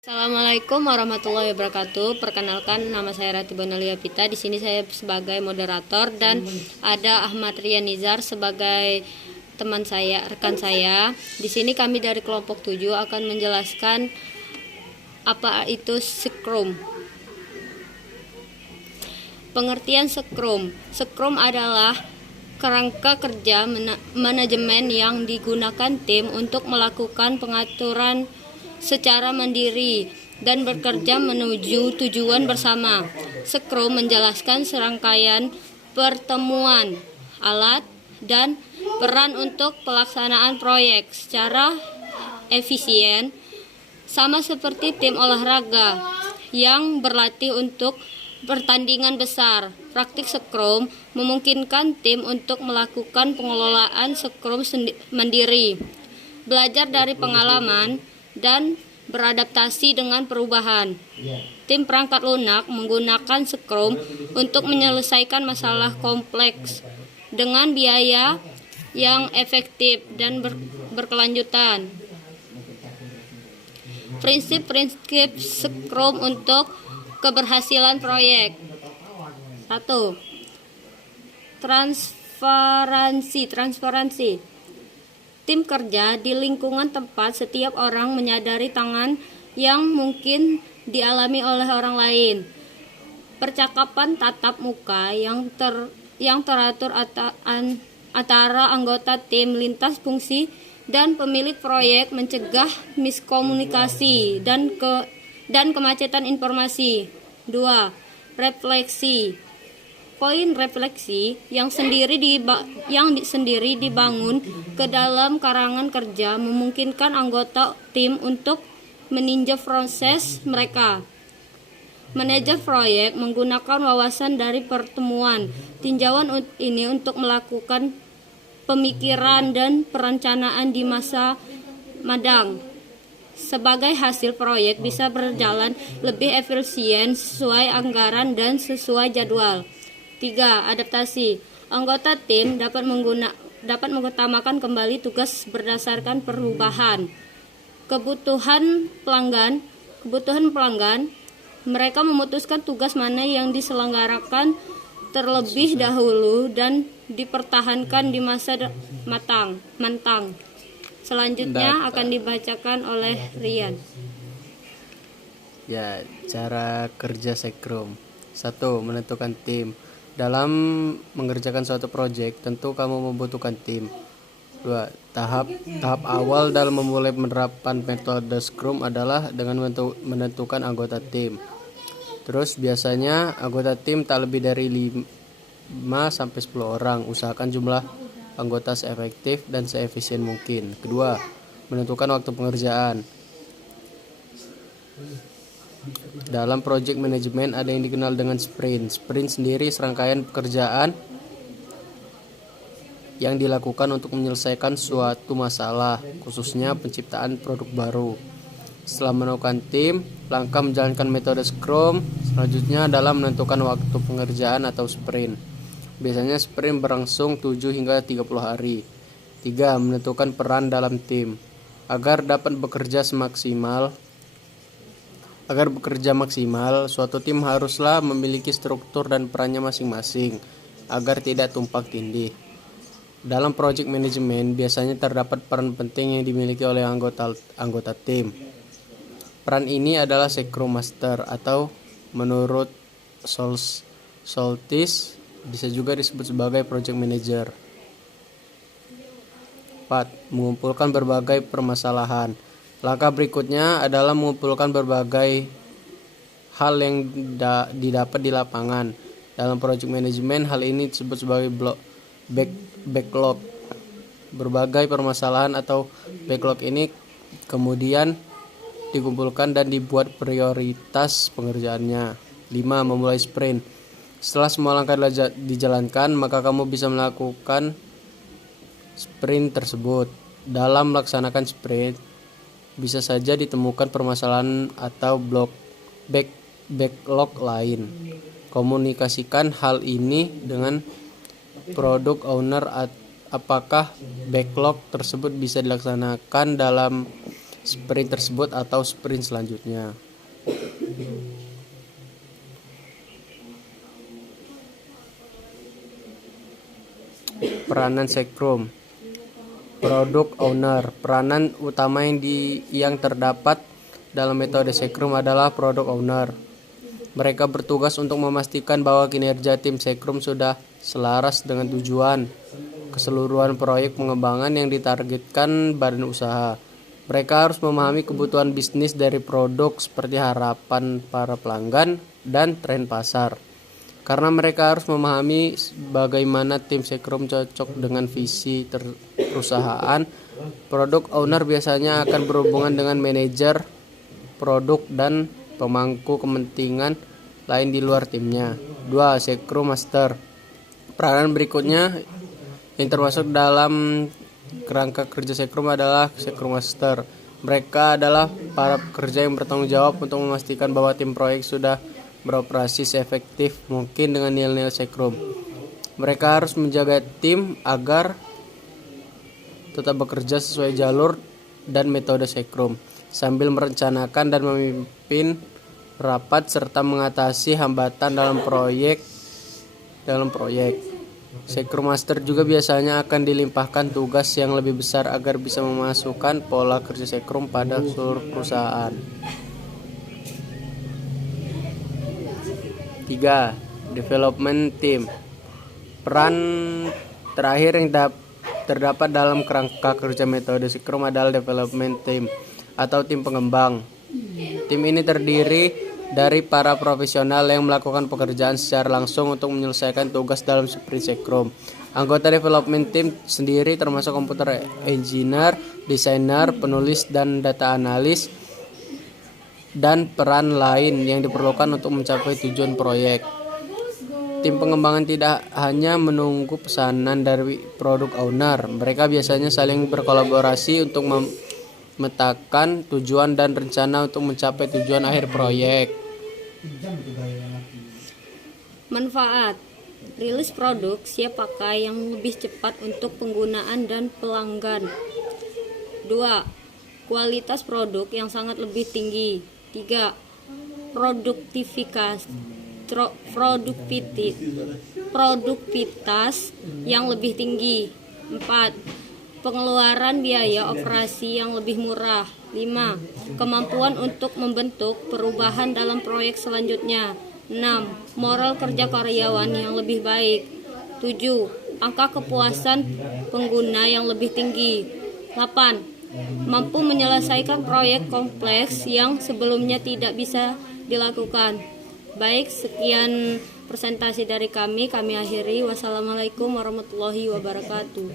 Assalamualaikum warahmatullahi wabarakatuh. Perkenalkan, nama saya Rati Bonalia Pita. Di sini saya sebagai moderator dan ada Ahmad Rian Nizar sebagai teman saya, rekan saya. Di sini kami dari kelompok 7 akan menjelaskan apa itu Scrum. Pengertian Scrum. Scrum adalah kerangka kerja manajemen yang digunakan tim untuk melakukan pengaturan secara mandiri dan bekerja menuju tujuan bersama. Scrum menjelaskan serangkaian pertemuan, alat, dan peran untuk pelaksanaan proyek secara efisien, sama seperti tim olahraga yang berlatih untuk pertandingan besar. Praktik Scrum memungkinkan tim untuk melakukan pengelolaan Scrum mandiri, belajar dari pengalaman, dan beradaptasi dengan perubahan. Tim perangkat lunak menggunakan Scrum untuk menyelesaikan masalah kompleks dengan biaya yang efektif dan berkelanjutan. Prinsip-prinsip Scrum untuk keberhasilan proyek. 1. Transparansi. Tim kerja di lingkungan tempat setiap orang menyadari tangan yang mungkin dialami oleh orang lain. Percakapan tatap muka yang teratur antara anggota tim lintas fungsi dan pemilik proyek mencegah miskomunikasi dan kemacetan informasi. 2. Refleksi. Poin refleksi yang sendiri dibangun ke dalam karangan kerja memungkinkan anggota tim untuk meninjau proses mereka. Manajer proyek menggunakan wawasan dari pertemuan tinjauan ini untuk melakukan pemikiran dan perencanaan di masa madang. Sebagai hasil, proyek bisa berjalan lebih efisien sesuai anggaran dan sesuai jadwal. 3. Adaptasi. Anggota tim dapat mengutamakan kembali tugas berdasarkan perubahan kebutuhan pelanggan. Mereka memutuskan tugas mana yang diselenggarakan terlebih dahulu dan dipertahankan di masa matang. Selanjutnya akan dibacakan oleh Rian. Ya, cara kerja Scrum. 1. Menentukan tim. Dalam mengerjakan suatu proyek, tentu kamu membutuhkan tim. 2. Tahap awal dalam memulai menerapkan metode Scrum adalah dengan menentukan anggota tim. Terus biasanya anggota tim tak lebih dari 5-10 orang. Usahakan jumlah anggota seefektif dan seefisien mungkin. Kedua, menentukan waktu pengerjaan. Dalam project management ada yang dikenal dengan sprint. Sprint sendiri serangkaian pekerjaan yang dilakukan untuk menyelesaikan suatu masalah, khususnya penciptaan produk baru. Setelah menemukan tim, langkah menjalankan metode Scrum selanjutnya adalah menentukan waktu pengerjaan atau sprint. Biasanya sprint berlangsung 7 hingga 30 hari. 3. Menentukan peran dalam tim. Agar bekerja maksimal, suatu tim haruslah memiliki struktur dan perannya masing-masing agar tidak tumpang tindih. Dalam project management biasanya terdapat peran penting yang dimiliki oleh anggota tim. Peran ini adalah Scrum Master atau menurut Soltis bisa juga disebut sebagai project manager. 4. Mengumpulkan berbagai permasalahan. Langkah berikutnya adalah mengumpulkan berbagai hal yang didapat di lapangan. Dalam project management, hal ini disebut sebagai backlog. Berbagai permasalahan atau backlog ini kemudian dikumpulkan dan dibuat prioritas pengerjaannya. 5. Memulai sprint. Setelah semua langkah dijalankan, maka kamu bisa melakukan sprint tersebut. Dalam melaksanakan sprint, bisa saja ditemukan permasalahan atau backlog lain. Komunikasikan hal ini dengan product owner apakah backlog tersebut bisa dilaksanakan dalam sprint tersebut atau sprint selanjutnya. Peranan Sekrum. Product Owner. Peranan utama yang terdapat dalam metode Sekrum adalah Product Owner. Mereka bertugas untuk memastikan bahwa kinerja tim Sekrum sudah selaras dengan tujuan keseluruhan proyek pengembangan yang ditargetkan badan usaha. Mereka harus memahami kebutuhan bisnis dari produk seperti harapan para pelanggan dan tren pasar. Karena mereka harus memahami bagaimana tim Sekrum cocok dengan visi perusahaan, Product Owner biasanya akan berhubungan dengan manajer produk dan pemangku kepentingan lain di luar timnya. 2. Sekrum Master. Peranan berikutnya yang termasuk dalam kerangka kerja Sekrum adalah Sekrum Master. Mereka adalah para pekerja yang bertanggung jawab untuk memastikan bahwa tim proyek sudah beroperasi seefektif mungkin dengan nilai-nilai Sekrum. Mereka harus menjaga tim agar tetap bekerja sesuai jalur dan metode Sekrum, sambil merencanakan dan memimpin rapat serta mengatasi hambatan dalam proyek. Sekrum Master juga biasanya akan dilimpahkan tugas yang lebih besar agar bisa memasukkan pola kerja Sekrum pada seluruh perusahaan. 3. Development Team. Peran terakhir yang terdapat dalam kerangka kerja metode Sekrum adalah Development Team atau tim pengembang. Tim ini terdiri dari para profesional yang melakukan pekerjaan secara langsung untuk menyelesaikan tugas dalam sprint Sekrum. Anggota Development Team sendiri termasuk komputer engineer, desainer, penulis, dan data analis, dan peran lain yang diperlukan untuk mencapai tujuan proyek. Tim pengembangan tidak hanya menunggu pesanan dari product owner, mereka biasanya saling berkolaborasi untuk memetakan tujuan dan rencana untuk mencapai tujuan akhir proyek. Manfaat: rilis produk siap pakai yang lebih cepat untuk penggunaan dan pelanggan. 2. Kualitas produk yang sangat lebih tinggi. 3. Produktivitas yang lebih tinggi. 4. Pengeluaran biaya operasi yang lebih murah. 5. Kemampuan untuk membentuk perubahan dalam proyek selanjutnya. 6. Moral kerja karyawan yang lebih baik. 7. Angka kepuasan pengguna yang lebih tinggi. 8. Mampu menyelesaikan proyek kompleks yang sebelumnya tidak bisa dilakukan. Baik, sekian presentasi dari kami akhiri. Wassalamualaikum warahmatullahi wabarakatuh.